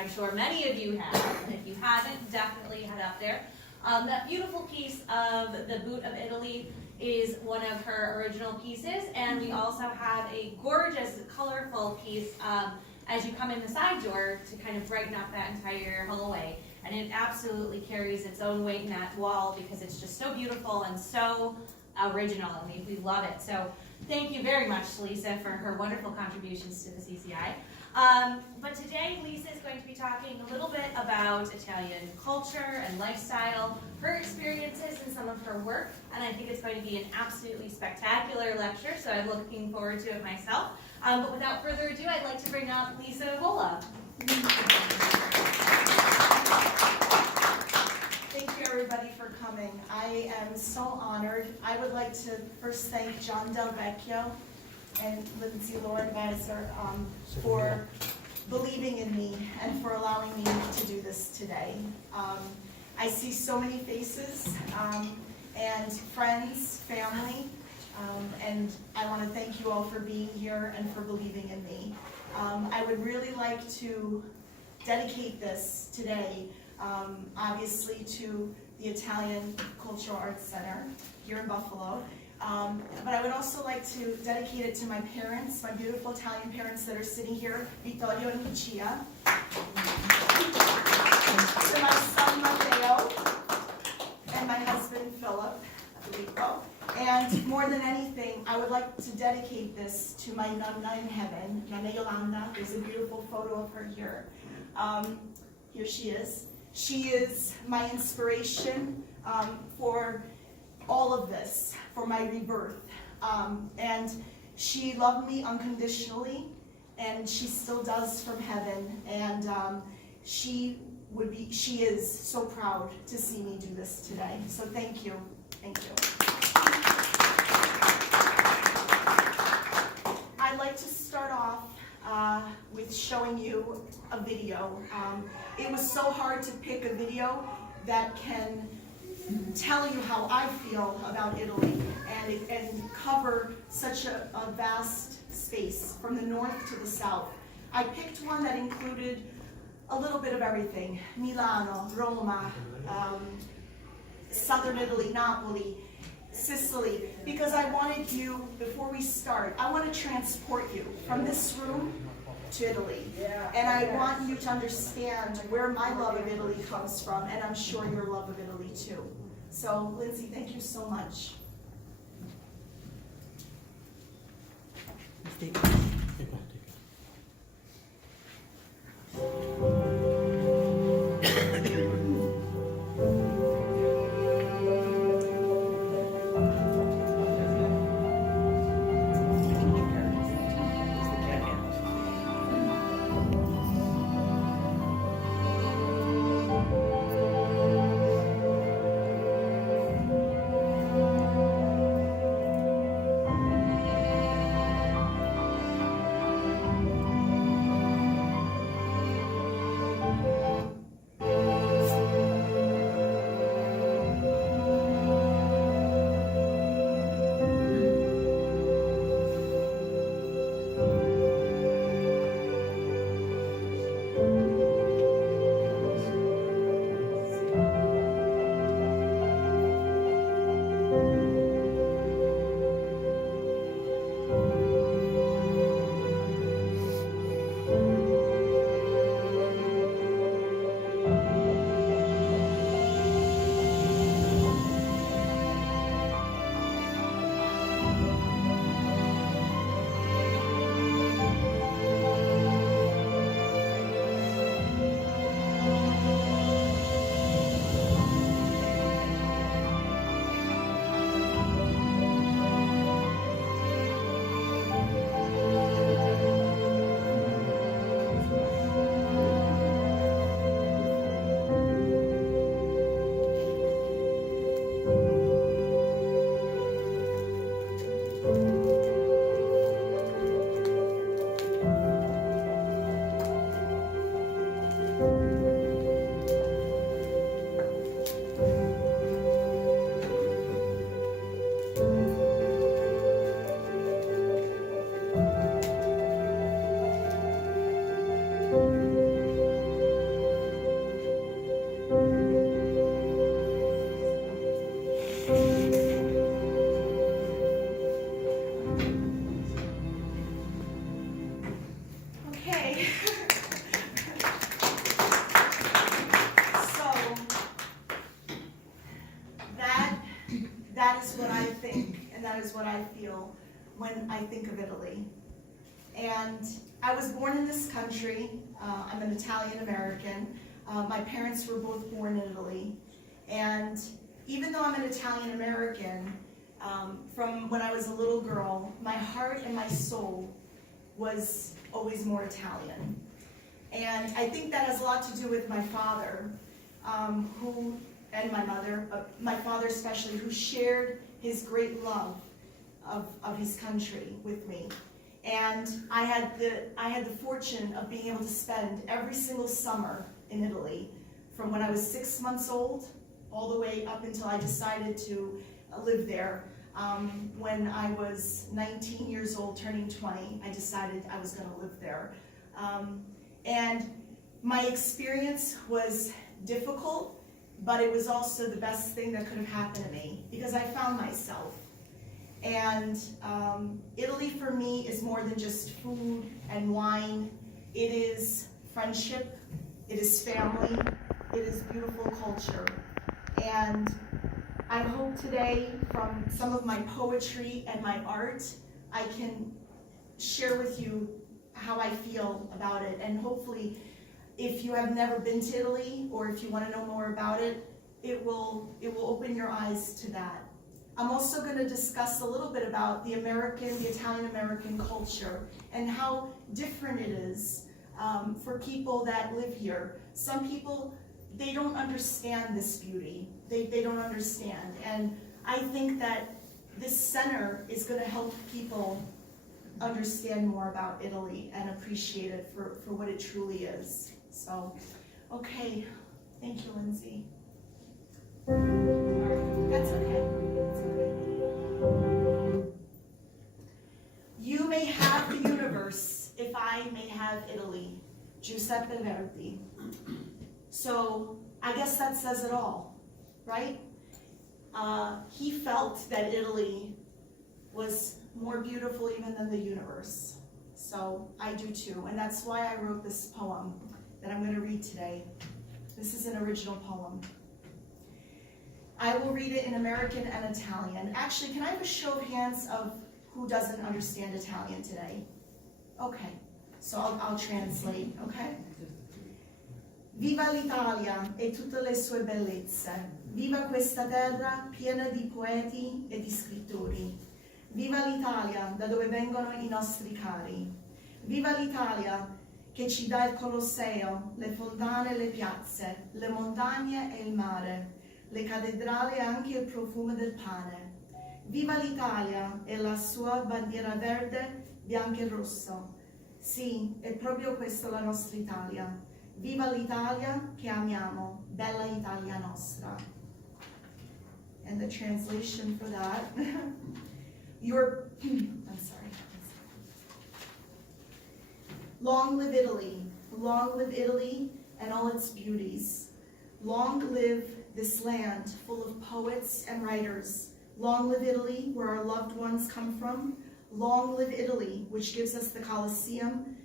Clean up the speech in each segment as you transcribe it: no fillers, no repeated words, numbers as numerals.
I'm sure many of you have, and if you haven't, definitely head up there. That beautiful piece of the Boot of Italy is one of her original pieces, and we also have a gorgeous, colorful piece as you come in the side door to kind of brighten up that entire hallway. And it absolutely carries its own weight in that wall because it's just so beautiful and so original, and we love it. So thank you very much to Lisa for her wonderful contributions to the CCI. But today Lisa is going to be talking a little bit about Italian culture and lifestyle, her experiences and some of her work, and I think it's going to be an absolutely spectacular lecture, so I'm looking forward to it myself. But without further ado, I'd like to bring up Frusciante-Evola. Thank you everybody for coming. I am so honored. I would like to first thank John Del Vecchio and Lindsay Lorenweiser for believing in me and for allowing me to do this today. I see so many faces and friends, family, and I want to thank you all for being here and for believing in me. I would really like to dedicate this today, obviously, to the Italian Cultural Arts Center here in Buffalo. But I would also like to dedicate it to my parents, my beautiful Italian parents that are sitting here, Vittorio and Lucia, to my son Matteo, and my husband Philip, Filippo. And more than anything, I would like to dedicate this to my Nonna in heaven, Nonna Yolanda. There's a beautiful photo of her here. Here she is. She is my inspiration for all of this, for my rebirth. And she loved me unconditionally, and she still does from heaven. And she is so proud to see me do this today. So thank you. Thank you. I'd like to start off with showing you a video. It was so hard to pick a video that can tell you how I feel about Italy and cover such a vast space from the north to the south. I picked one that included a little bit of everything: Milano, Roma, southern Italy, Napoli, Sicily, because I wanted you, before we start, I want to transport you from this room to Italy. And I want you to understand where my love of Italy comes from, and I'm sure your love of Italy too. So, Lindsay, thank you so much. that is what I feel when I think of Italy. And I was born in this country. I'm an Italian American. My parents were both born in Italy. And even though I'm an Italian American, from when I was a little girl, my heart and my soul was always more Italian. And I think that has a lot to do with my father, and my mother, but my father especially, who shared his great love of his country with me. And I had the fortune of being able to spend every single summer in Italy, from when I was 6 months old all the way up until I decided to live there. When I was 19 years old, turning 20, I decided I was going to live there. And my experience was difficult, but it was also the best thing that could have happened to me, because I found myself. And Italy for me is more than just food and wine. It is friendship, it is family, it is beautiful culture. And I hope today, from some of my poetry and my art, I can share with you how I feel about it. And hopefully, if you have never been to Italy, or if you want to know more about it, it will open your eyes to that. I'm also going to discuss a little bit about the Italian-American culture, and how different it is for people that live here. Some people, they don't understand this beauty. They don't understand. And I think that this center is going to help people understand more about Italy and appreciate it for what it truly is. So, okay. Thank you, Lindsay. That's okay. That's okay. You may have the universe if I may have Italy. Giuseppe Verdi. So, I guess that says it all, right? He felt that Italy was more beautiful even than the universe. So I do too, and that's why I wrote this poem that I'm going to read today. This is an original poem. I will read it in American and Italian. Actually, can I have a show of hands of who doesn't understand Italian today? Okay, so I'll translate, okay? Viva l'Italia e tutte le sue bellezze. Viva questa terra piena di poeti e di scrittori. Viva l'Italia, da dove vengono i nostri cari. Viva l'Italia, che ci dà il Colosseo, le fontane e le piazze, le montagne e il mare, le cattedrali e anche il profumo del pane. Viva l'Italia e la sua bandiera verde, bianco e rosso. Sì, è proprio questa la nostra Italia. Viva l'Italia che amiamo, bella Italia nostra. And the translation for that. I'm sorry. Long live Italy and all its beauties. Long live this land full of poets and writers. Long live Italy, where our loved ones come from. Long live Italy, which gives us the Colosseum,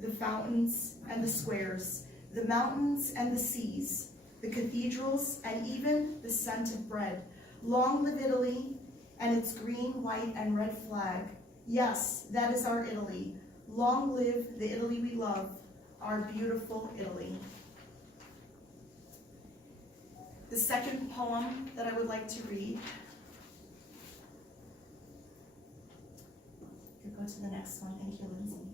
the fountains and the squares, the mountains and the seas, the cathedrals, and even the scent of bread. Long live Italy and its green, white, and red flag. Yes, that is our Italy. Long live the Italy we love, our beautiful Italy. The second poem that I would like to read. You could go to the next one. Thank you, Lindsay.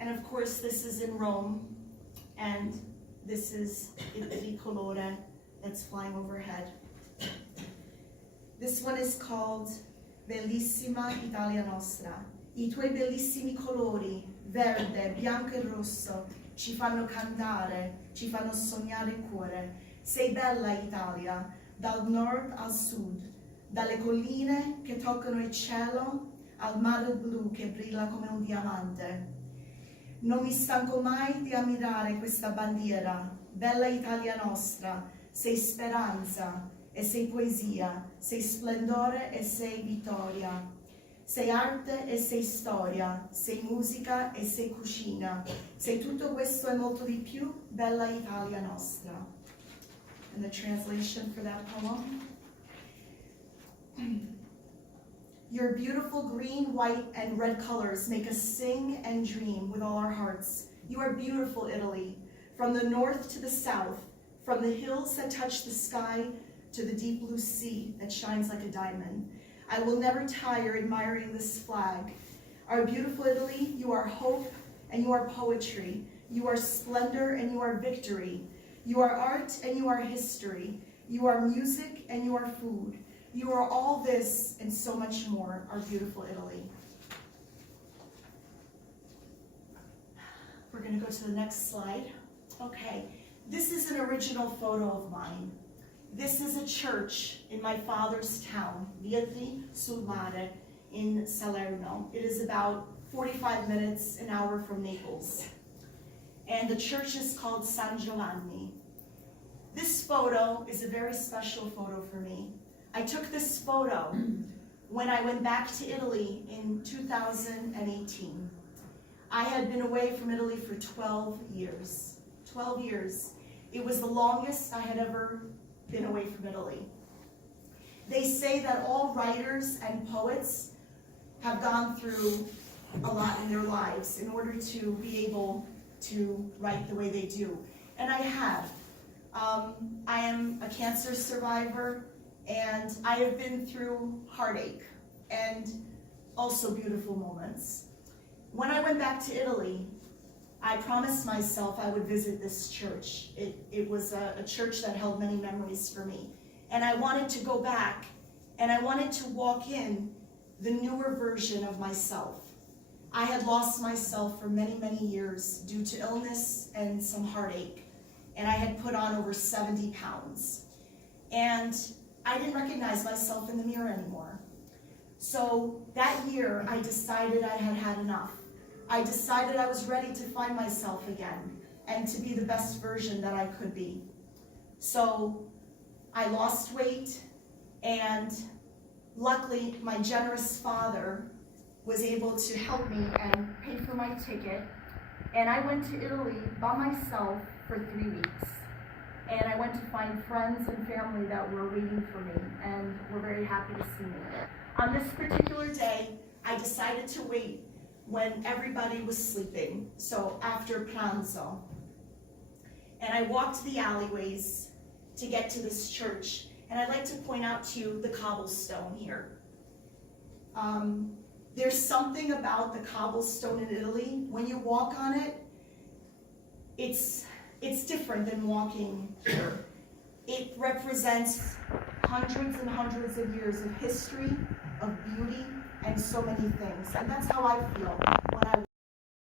And of course, this is in Rome, and this is Il Tricolore that's flying overhead. This one is called Bellissima Italia Nostra. I tuoi bellissimi colori, verde, bianco e rosso, ci fanno cantare, ci fanno sognare il cuore. Sei bella Italia, dal nord al sud, dalle colline che toccano il cielo, al mare blu che brilla come un diamante. Non mi stanco mai di ammirare questa bandiera, bella Italia nostra, sei speranza e sei poesia, sei splendore e sei vittoria, sei arte e sei storia, sei musica e sei cucina, sei tutto questo e molto di più, bella Italia nostra. And the translation for that poem. Your beautiful green, white, and red colors make us sing and dream with all our hearts. You are beautiful, Italy, from the north to the south, from the hills that touch the sky to the deep blue sea that shines like a diamond. I will never tire admiring this flag. Our beautiful Italy, you are hope and you are poetry. You are splendor and you are victory. You are art and you are history. You are music and you are food. You are all this and so much more, our beautiful Italy. We're going to go to the next slide. Okay, this is an original photo of mine. This is a church in my father's town, Vietri sul Mare in Salerno. It is about 45 minutes, an hour from Naples. And the church is called San Giovanni. This photo is a very special photo for me. I took this photo when I went back to Italy in 2018. I had been away from Italy for 12 years. 12 years. It was the longest I had ever been away from Italy. They say that all writers and poets have gone through a lot in their lives in order to be able to write the way they do. And I have. I am a cancer survivor, and I have been through heartache and also beautiful moments. When I went back to Italy, I promised myself I would visit this church. It was a church that held many memories for me. And I wanted to go back, and I wanted to walk in the newer version of myself. I had lost myself for many, many years due to illness and some heartache. And I had put on over 70 pounds. And I didn't recognize myself in the mirror anymore. So that year, I decided I had had enough. I decided I was ready to find myself again and to be the best version that I could be. So I lost weight, and luckily my generous father was able to help me and pay for my ticket. And I went to Italy by myself for 3 weeks. And I went to find friends and family that were waiting for me and were very happy to see me. On this particular day, I decided to wait when everybody was sleeping, so after pranzo. And I walked the alleyways to get to this church. And I'd like to point out to you the cobblestone here. There's something about the cobblestone in Italy. When you walk on it, it's different than walking here. It represents hundreds and hundreds of years of history, of beauty, and so many things. And that's how I feel when I